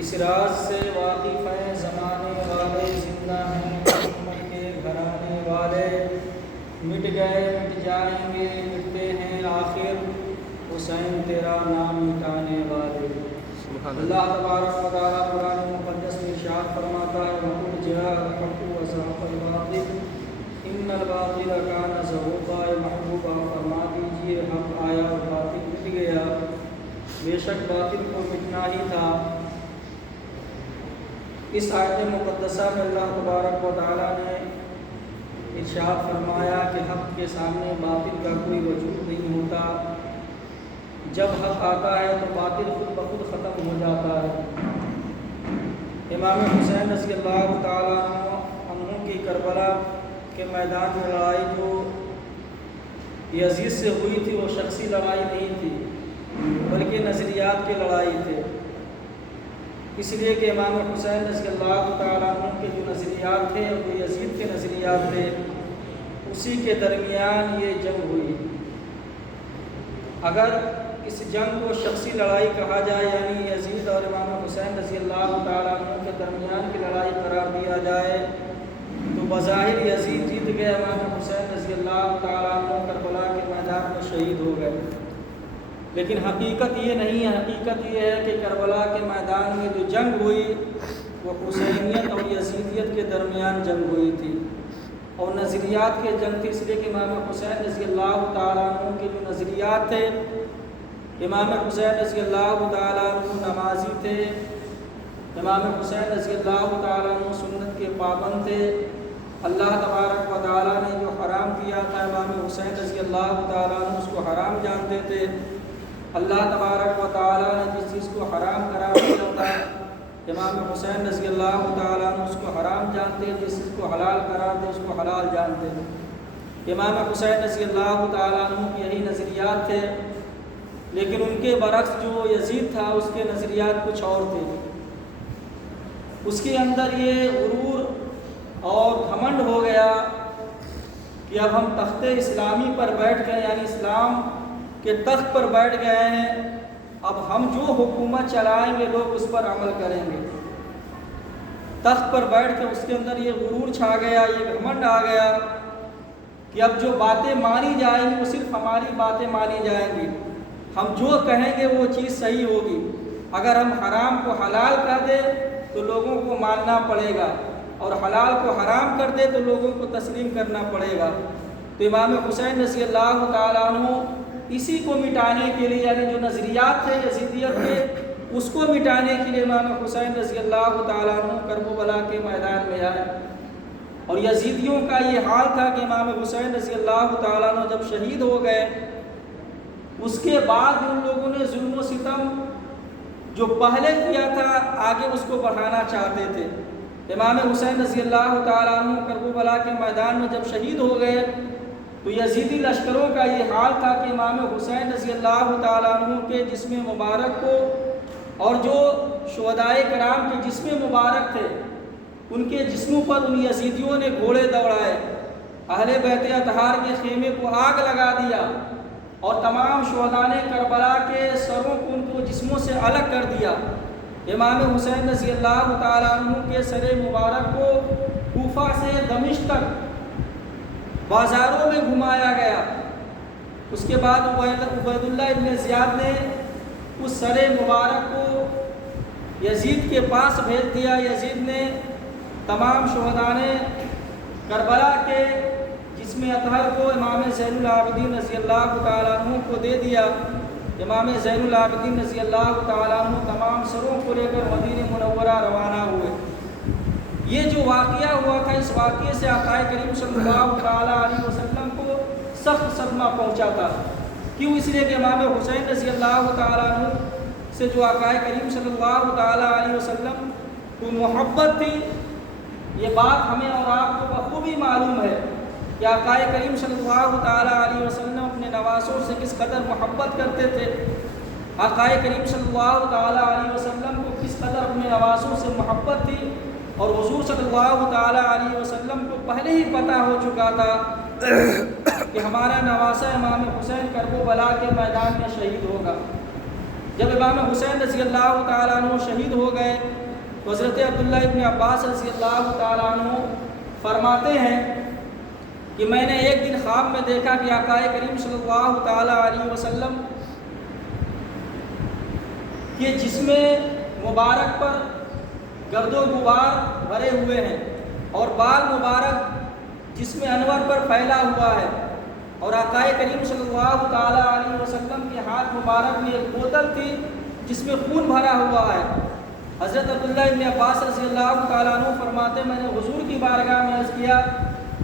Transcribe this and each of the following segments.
اس راز سے واقف ہیں زمانے والے، زندہ ہیں محمد کے گھرانے والے، مٹ گئے مٹ جائیں گے مٹتے ہیں آخر، حسین تیرا نام مٹانے والے۔ اللہ تبارک و تعالیٰ قرآن مقدس میں ارشاد فرماتا ہے وَقُلْ جَاءَ الْحَقُّ وَزَهَقَ الْبَاطِلُ إِنَّ الْبَاطِلَ كَانَ زَهُوقًا۔ محبوبہ فرما دیجیے حق آیا اور باطل مٹ گیا، بے شک باطل کو مٹنا ہی تھا۔ اس آیت مقدسہ میں اللہ تبارک و تعالیٰ نے ارشاد فرمایا کہ حق کے سامنے باطل کا کوئی وجود نہیں ہوتا، جب حق آتا ہے تو باطل خود بخود ختم ہو جاتا ہے۔ امام حسین رضی اللہ تعالیٰ عنہ کی کربلا کے میدان میں لڑائی جو یزید سے ہوئی تھی وہ شخصی لڑائی نہیں تھی بلکہ نظریات کی لڑائی تھی، اس لیے کہ امام حسین رضی اللہ تعالیٰ عنہ کے جو نظریات تھے وہ یزید کے نظریات تھے، اسی کے درمیان یہ جنگ ہوئی۔ اگر اس جنگ کو شخصی لڑائی کہا جائے یعنی یزید اور امام حسین رضی اللہ تعالیٰ عنہ کے درمیان کی لڑائی قرار دیا جائے تو بظاہر یزید جیت گئے، امام حسین رضی اللہ تعالیٰ عنہ کربلا کے میدان میں شہید ہو گئے، لیکن حقیقت یہ نہیں ہے۔ حقیقت یہ ہے کہ کربلا کے میدان میں جو جنگ ہوئی وہ حسینیت اور یزیدیت کے درمیان جنگ ہوئی تھی، اور نظریات کے جنگ تھی، اس لیے کہ امام حسین رضی اللہ تعالیٰ عنہ کے جو نظریات تھے، امام حسین رضی اللہ تعالیٰ عنہ نمازی تھے، امام حسین رضی اللہ تعالیٰ عنہ سنت کے پابند تھے۔ اللہ تبارک و تعالیٰ نے جو حرام کیا تھا امام حسین رضی اللہ تعالیٰ عنہ اس کو حرام جانتے تھے، اللہ تبارک و تعالیٰ نے جس چیز کو حرام قرار دیا تھا امام حسین رضی اللہ تعالیٰ عنہ اس کو حرام جانتے، جس چیز کو حلال قرار دے اس کو حلال جانتے ہیں۔ امام حسین رضی اللہ تعالیٰ عنہ کی یہی نظریات تھے، لیکن ان کے برعکس جو یزید تھا اس کے نظریات کچھ اور تھے۔ اس کے اندر یہ غرور اور گھمنڈ ہو گیا کہ اب ہم تخت اسلامی پر بیٹھ گئے، یعنی اسلام کے تخت پر بیٹھ گئے ہیں، اب ہم جو حکومت چلائیں گے لوگ اس پر عمل کریں گے۔ تخت پر بیٹھ کے اس کے اندر یہ غرور چھا گیا، یہ گھمنڈ آ گیا کہ اب جو باتیں مانی جائیں گی وہ صرف ہماری باتیں مانی جائیں گی، ہم جو کہیں گے وہ چیز صحیح ہوگی، اگر ہم حرام کو حلال کر دیں تو لوگوں کو ماننا پڑے گا، اور حلال کو حرام کر دے تو لوگوں کو تسلیم کرنا پڑے گا۔ تو امام حسین رضی اللہ تعالیٰ عنہ اسی کو مٹانے کے لیے، یعنی جو نظریات تھے یزیدیت کے اس کو مٹانے کے لیے امام حسین رضی اللہ تعالیٰ عنہ کربلا کے میدان میں آئے، اور یزیدیوں کا یہ حال تھا کہ امام حسین رضی اللہ تعالیٰ عنہ جب شہید ہو گئے اس کے بعد ان لوگوں نے ظلم و ستم جو پہلے کیا تھا آگے اس کو بڑھانا چاہتے تھے۔ امام حسین رضی اللہ تعالیٰ عنہ کربلا کے میدان میں جب شہید ہو گئے تو یزیدی لشکروں کا یہ حال تھا کہ امام حسین رضی اللہ تعالیٰ عنہ کے جسم مبارک کو اور جو شہدائے کرام کے جسم مبارک تھے ان کے جسموں پر ان یزیدیوں نے گھوڑے دوڑائے، اہل بیت اطہار کے خیمے کو آگ لگا دیا، اور تمام شہدائے کربلا کے سروں کو ان کو جسموں سے الگ کر دیا۔ امام حسین رضی اللہ تعالیٰ عنہ کے سر مبارک کو کوفہ سے دمشق تک بازاروں میں گھمایا گیا۔ اس کے بعد عبید اللہ ابن زیاد نے اس سر مبارک کو یزید کے پاس بھیج دیا۔ یزید نے تمام شہدائے کربلا کے جسم اطہر کو امام زین العابدین رضی اللہ تعالیٰ عنہ کو دے دیا۔ امام زین العابدین رضی اللہ تعالیٰ عنہ تمام سروں کو لے کر مدینہ منورہ روانہ ہوئے۔ یہ جو واقعہ ہوا تھا اس واقعے سے آقا کریم صلی اللہ تعالیٰ علیہ وسلم کو سخت صدمہ پہنچا تھا۔ کیوں؟ اس لیے کہ امام حسین رضی اللہ تعالیٰ عنہ سے جو آقا کریم صلی اللہ تعالیٰ علیہ وسلم کو محبت تھی، یہ بات ہمیں اور آپ کو بخوبی معلوم ہے کہ آقا کریم صلی اللہ تعالیٰ علیہ وسلم اپنے نواسوں سے کس قدر محبت کرتے تھے، آقا کریم صلی اللہ تعالیٰ علیہ وسلم کو کس قدر اپنے نواسوں سے محبت تھی، اور حضور صلی اللہ تعالیٰ علیہ وسلم کو پہلے ہی پتہ ہو چکا تھا کہ ہمارا نواسہ امام حسین کربلا کے میدان میں شہید ہوگا۔ جب امام حسین رضی اللہ تعالیٰ عنہ شہید ہو گئے تو حضرت عبداللہ ابن عباس رضی اللہ تعالیٰ عنہ فرماتے ہیں کہ میں نے ایک دن خواب میں دیکھا کہ آقا کریم صلی اللہ تعالیٰ علیہ وسلم کے جسم مبارک پر گرد و غبار بھرے ہوئے ہیں اور بال مبارک جسم انور پر پھیلا ہوا ہے، اور آقا کریم صلی اللہ تعالیٰ علیہ وسلم کے ہاتھ مبارک میں ایک بوتل تھی جس میں خون بھرا ہوا ہے۔ حضرت عبداللہ ابن عباس رضی اللہ تعالیٰ عنہ فرماتے میں نے حضور کی بارگاہ میں عرض کیا،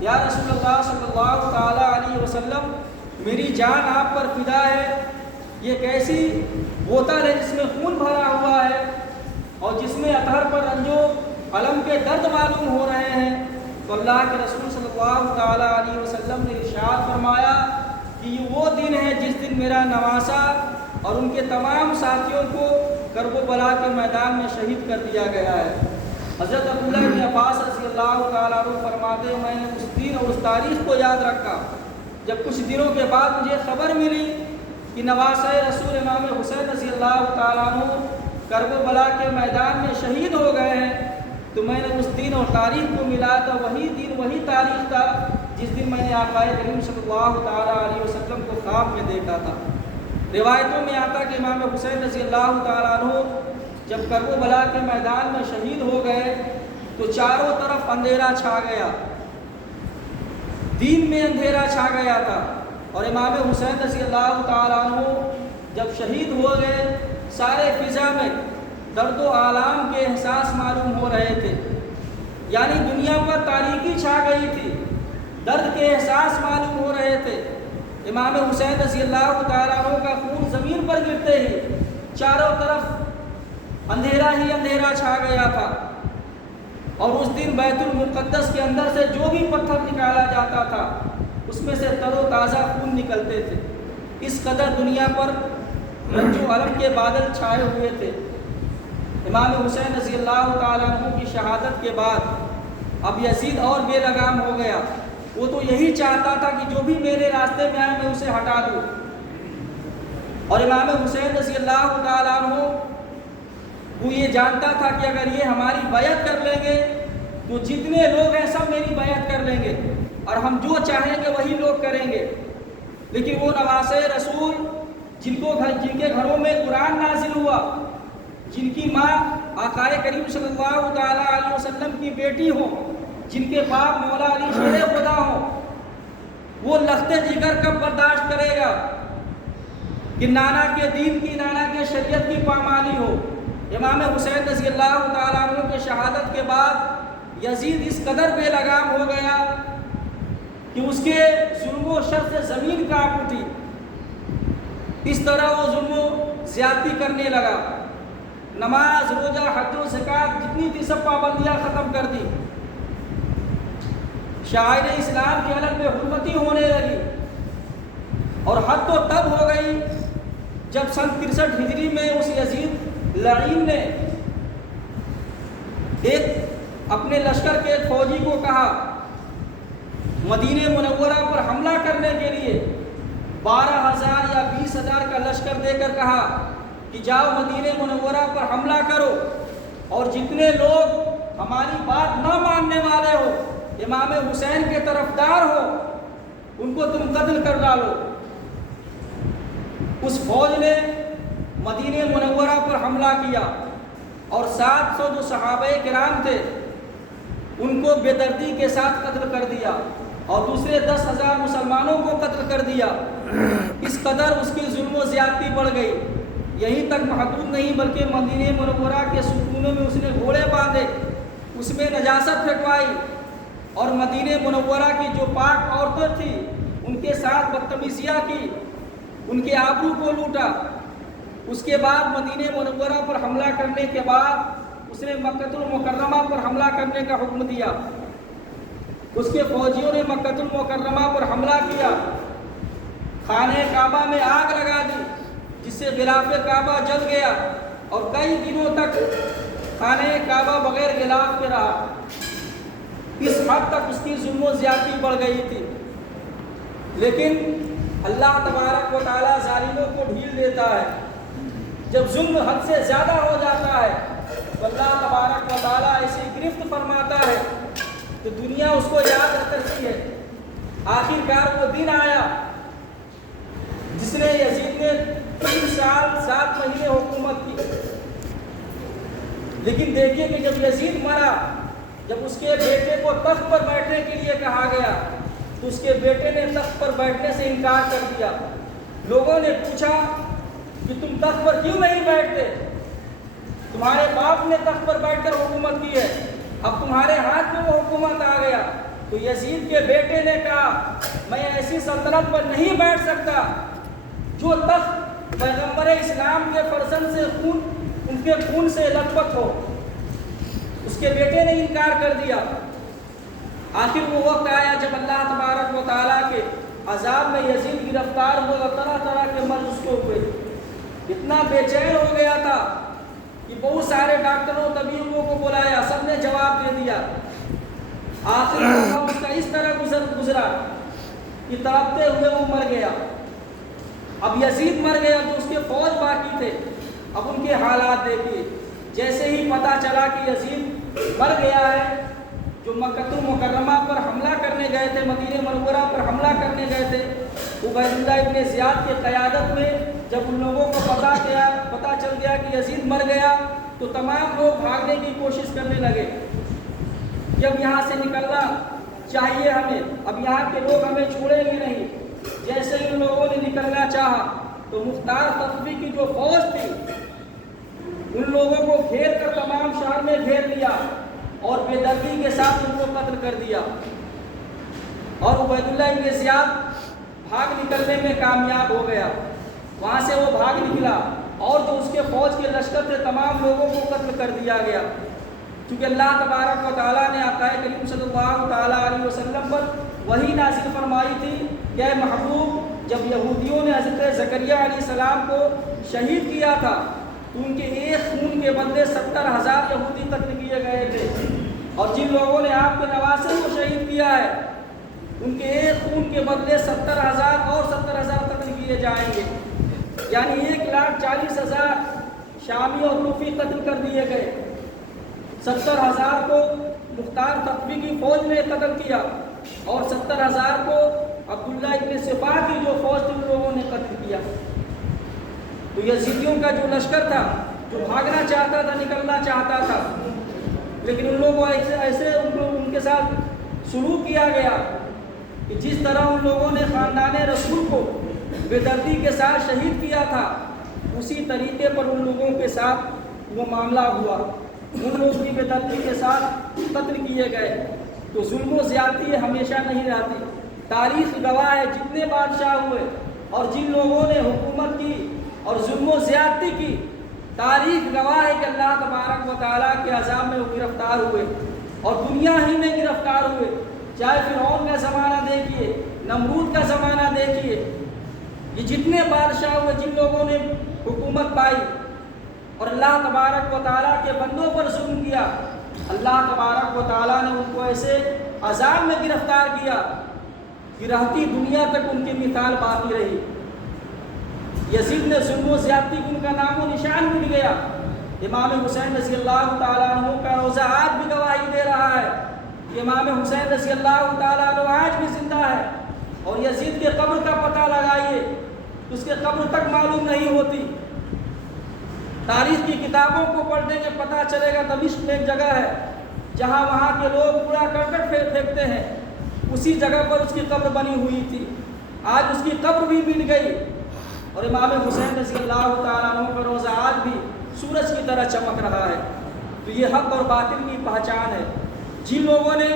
یا رسول اللہ صلی اللہ تعالیٰ علیہ وسلم، میری جان آپ پر فدا ہے، یہ کیسی بوتل ہے جس میں خون بھرا ہوا ہے اور جس میں اطہر پر رنج و الم کے درد معلوم ہو رہے ہیں؟ تو اللہ کے رسول صلی اللہ تعالیٰ علیہ وسلم نے ارشاد فرمایا کہ یہ وہ دن ہے جس دن میرا نواسا اور ان کے تمام ساتھیوں کو کرب و بلا کے میدان میں شہید کر دیا گیا ہے۔ حضرت عبداللہ بن عباس رضی اللہ تعالیٰ عنہ فرماتے میں نے اس دن اور اس تاریخ کو یاد رکھا جب کچھ دنوں کے بعد مجھے خبر ملی کہ نواسہ رسول امام حسین رضی اللہ تعالیٰ عنہ کرب و بلا کے میدان میں شہید ہو گئے ہیں۔ تو میں نے اس دن اور تاریخ کو ملا تو وہی دن وہی تاریخ تھا جس دن میں نے آقا کریم صلی اللہ تعالیٰ علیہ وسلم کو خواب میں دیکھا تھا۔ روایتوں میں آتا کہ امام حسین رضی اللہ تعالیٰ عنہ جب کرب و بلا کے میدان میں شہید ہو گئے تو چاروں طرف اندھیرا چھا گیا، دین میں اندھیرا چھا گیا تھا، اور امام حسین رضی اللہ تعالیٰ عنہ جب شہید ہو گئے سارے فضا میں درد و آلام کے احساس معلوم ہو رہے تھے، یعنی دنیا پر تاریکی چھا گئی تھی، درد کے احساس معلوم ہو رہے تھے۔ امام حسین رضی اللہ تعالیٰ عنہ کا خون زمین پر گرتے ہی چاروں طرف اندھیرا ہی اندھیرا چھا گیا تھا، اور اس دن بیت المقدس کے اندر سے جو بھی پتھر نکالا جاتا تھا اس میں سے تر و تازہ خون نکلتے تھے۔ اس قدر دنیا پر رنج و الم کے بادل چھائے ہوئے تھے۔ امام حسین رضی اللہ تعالیٰ عنہ کی شہادت کے بعد اب یزید اور بے لگام ہو گیا، وہ تو یہی چاہتا تھا کہ جو بھی میرے راستے میں آئے میں اسے ہٹا دوں، اور امام حسین رضی اللہ تعالیٰ عنہ وہ یہ جانتا تھا کہ اگر یہ ہماری بیعت کر لیں گے تو جتنے لوگ ہیں سب میری بیعت کر لیں گے اور ہم جو چاہیں گے وہی لوگ کریں گے۔ لیکن وہ نواسہ رسول جن کے گھروں میں قرآن نازل ہوا، جن کی ماں آقا کریم صلی اللہ تعالیٰ علیہ وسلم کی بیٹی ہو، جن کے باپ مولا علی شیر خدا ہو، وہ لخت جگر کب برداشت کرے گا کہ نانا کے دین کی، نانا کے شریعت کی پامالی ہو؟ امام حسین رضی اللہ تعالیٰ عنہ کے شہادت کے بعد یزید اس قدر بے لگام ہو گیا کہ اس کے ظلم و شر سے زمین کانپ اٹھی، اس طرح وہ ظلم و زیادتی کرنے لگا، نماز روزہ حج و زکوٰۃ جتنی تھی سب پابندیاں ختم کر دی، شاعر اسلام کی حالت میں حرمتی ہونے لگی، اور حد تو تب ہو گئی جب سن 63 ہجری میں اس یزید لعین نے اپنے لشکر کے ایک فوجی کو کہا مدینہ منورہ پر حملہ کرنے کے لیے 12,000 یا 20,000 کا لشکر دے کر کہا کہ جاؤ مدینہ منورہ پر حملہ کرو، اور جتنے لوگ ہماری بات نہ ماننے والے ہو، امام حسین کے طرفدار ہو، ان کو تم قتل کر ڈالو۔ اس فوج نے مدینہ منورہ پر حملہ کیا اور 700 جو صحابہ کرام تھے ان کو بے دردی کے ساتھ قتل کر دیا، اور دوسرے 10,000 مسلمانوں کو قتل کر دیا۔ اس قدر اس کی ظلم و زیادتی بڑھ گئی، یہیں تک محدود نہیں بلکہ مدینہ منورہ کے ستونوں میں اس نے گھوڑے باندھے، اس میں نجاست پھینکوائی، اور مدینہ منورہ کی جو پاک عورتیں تھیں ان کے ساتھ بدتمیزیاں کی، ان کے آبرو کو لوٹا۔ اس کے بعد مدینہ منورہ پر حملہ کرنے کے بعد اس نے مکہ المکرمہ پر حملہ کرنے کا حکم دیا۔ اس کے فوجیوں نے مکہ المکرمہ پر حملہ کیا، خانہ کعبہ میں آگ لگا دی جس سے غلاف کعبہ جل گیا، اور کئی دنوں تک خانہ کعبہ بغیر غلاف کے رہا۔ اس حد تک اس کی ظلم و زیادتی بڑھ گئی تھی، لیکن اللہ تبارک و تعالیٰ ظالموں کو ڈھیل دیتا ہے۔ جب ظلم حد سے زیادہ ہو جاتا ہے تو اللہ تبارک و تعالیٰ ایسی گرفت فرماتا ہے کہ دنیا اس کو یاد کرتی ہے۔ آخر کار وہ دن آیا جس نے یزید نے 3 سال 7 مہینے حکومت کی، لیکن دیکھیے کہ جب یزید مرا، جب اس کے بیٹے کو تخت پر بیٹھنے کے لیے کہا گیا تو اس کے بیٹے نے تخت پر بیٹھنے سے انکار کر دیا۔ لوگوں نے پوچھا کہ تم تخت پر کیوں نہیں بیٹھتے؟ تمہارے باپ نے تخت پر بیٹھ کر حکومت کی ہے، اب تمہارے ہاتھ میں وہ حکومت آ گیا۔ تو یزید کے بیٹے نے کہا میں ایسی سلطنت پر نہیں بیٹھ سکتا جو تخت پیغمبر اسلام کے فرزند سے ان کے خون سے لطپت ہو۔ اس کے بیٹے نے انکار کر دیا۔ آخر وہ وقت آیا جب اللہ تبارک و تعالیٰ کے عذاب میں یزید گرفتار ہوا، طرح طرح کے مرض اس کو ہوئے، اتنا بے چین ہو گیا تھا کہ بہت سارے ڈاکٹروں طبیبوں کو بلایا، سب نے جواب دے دیا۔ آخر اس کا اس طرح گزرا کہ تڑپتے ہوئے وہ مر گیا۔ اب یزید مر گیا تو اس کے فوج باقی تھے، اب ان کے حالات دیکھیے۔ جیسے ہی پتہ چلا کہ یزید مر گیا ہے، جو مکہ المکرمہ پر حملہ کرنے گئے تھے، مدینہ منورہ پر حملہ کرنے گئے تھے، عبید اللہ ابن زیاد کی قیادت میں جب ان لوگوں کو پتہ چل گیا کہ یزید مر گیا تو تمام لوگ بھاگنے کی کوشش کرنے لگے کہ اب یہاں سے نکلنا چاہیے ہمیں، اب یہاں کے لوگ ہمیں چھوڑیں گے نہیں۔ جیسے ہی ان لوگوں نے نکلنا چاہا تو مختار تقوی کی جو فوج تھی ان لوگوں کو گھیر کر تمام شہر میں گھیر لیا اور بے دردی کے ساتھ ان کو قتل کر دیا، اور عبید اللہ ابن زیاد بھاگ نکلنے میں کامیاب ہو گیا۔ وہاں سے وہ بھاگ نکلا اور جو اس کے فوج کے لشکر تھے تمام لوگوں کو قتل کر دیا گیا، کیونکہ اللہ تبارک و تعالیٰ نے آقا کریم صلی اللہ تعالیٰ علیہ وسلم پر وحی نازل فرمائی تھی کہ اے محبوب، جب یہودیوں نے حضرت زکریا علیہ السلام کو شہید کیا تھا تو ان کے ایک خون کے بدلے 70,000 یہودی قتل کیے گئے تھے، اور جن لوگوں نے آپ کے نواسے کو شہید کیا ہے ان کے ایک خون کے بدلے 70,000 اور 70,000 قتل کیے جائیں گے، یعنی 1,40,000 شامی اور کوفی قتل کر دیے گئے۔ 70,000 کو مختار تقوی کی فوج نے قتل کیا اور 70,000 کو عبداللہ ابن سپاہ کی جو فوج تھی ان لوگوں نے قتل کیا۔ تو یزیدیوں کا جو لشکر تھا جو بھاگنا چاہتا تھا، نکلنا چاہتا تھا، لیکن ان لوگوں ایسے ان کے ساتھ سلوک کیا گیا کہ جس طرح ان لوگوں نے خاندان رسول کو بے دردی کے ساتھ شہید کیا تھا اسی طریقے پر ان لوگوں کے ساتھ وہ معاملہ ہوا، ان لوگ بھی بے دردی کے ساتھ قتل کیے گئے۔ تو ظلم و زیادتی ہمیشہ نہیں رہتی، تاریخ گواہ ہے جتنے بادشاہ ہوئے اور جن لوگوں نے حکومت کی اور ظلم و زیادتی کی، تاریخ گواہ ہے کہ اللہ تبارک و تعالیٰ کے عذاب میں وہ گرفتار ہوئے، اور دنیا ہی میں گرفتار ہوئے۔ چاہے فرعون کا زمانہ دیکھیے، نمرود کا زمانہ دیکھیے، یہ جتنے بادشاہ ہوئے جن لوگوں نے حکومت پائی اور اللہ تبارک و تعالیٰ کے بندوں پر ظلم کیا، اللہ تبارک و تعالیٰ نے ان کو ایسے عذاب میں گرفتار کیا کہ رہتی دنیا تک ان کی مثال باقی رہی۔ یزید نے ظلم و زیادتی کی ان کا نام و نشان مٹ گیا۔ امام حسین رضی اللہ تعالیٰ عنہ کا روزہ آج بھی گواہی دے رہا ہے کہ امام حسین رضی اللہ تعالیٰ عنہ آج بھی زندہ ہے، اور یزید کے قبر کا پتہ لگائیے اس کے قبر تک معلوم نہیں ہوتی۔ تاریخ کی کتابوں کو پڑھنے میں پتہ چلے گا دمشق میں ایک جگہ ہے جہاں وہاں کے لوگ کوڑا کرکٹ پھینکتے ہیں، اسی جگہ پر اس کی قبر بنی ہوئی تھی، آج اس کی قبر بھی مل گئی، اور امام حسین رضی اللہ تعالیٰ عنہ کا روزہ آج بھی سورج کی طرح چمک رہا ہے۔ تو یہ حق اور باطل کی پہچان ہے۔ جن لوگوں نے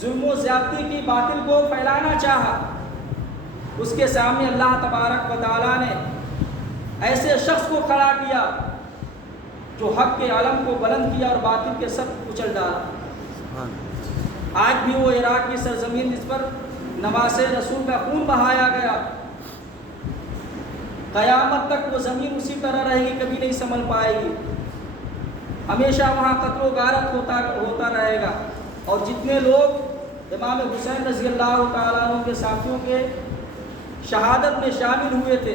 ظلم و زیادتی کی، باطل کو پھیلانا چاہا، اس کے سامنے اللہ تبارک و تعالیٰ نے ایسے شخص کو کھڑا کیا جو حق کے علم کو بلند کیا اور باطل کے سب کچل ڈالا۔ آج بھی وہ عراق کی سرزمین جس پر نواسے رسول کا خون بہایا گیا، قیامت تک وہ زمین اسی طرح رہے گی، کبھی نہیں سنبھل پائے گی، ہمیشہ وہاں قتل و غارت ہوتا رہے گا۔ اور جتنے لوگ امام حسین رضی اللہ تعالیٰ عنہ کے ساتھیوں کے شہادت میں شامل ہوئے تھے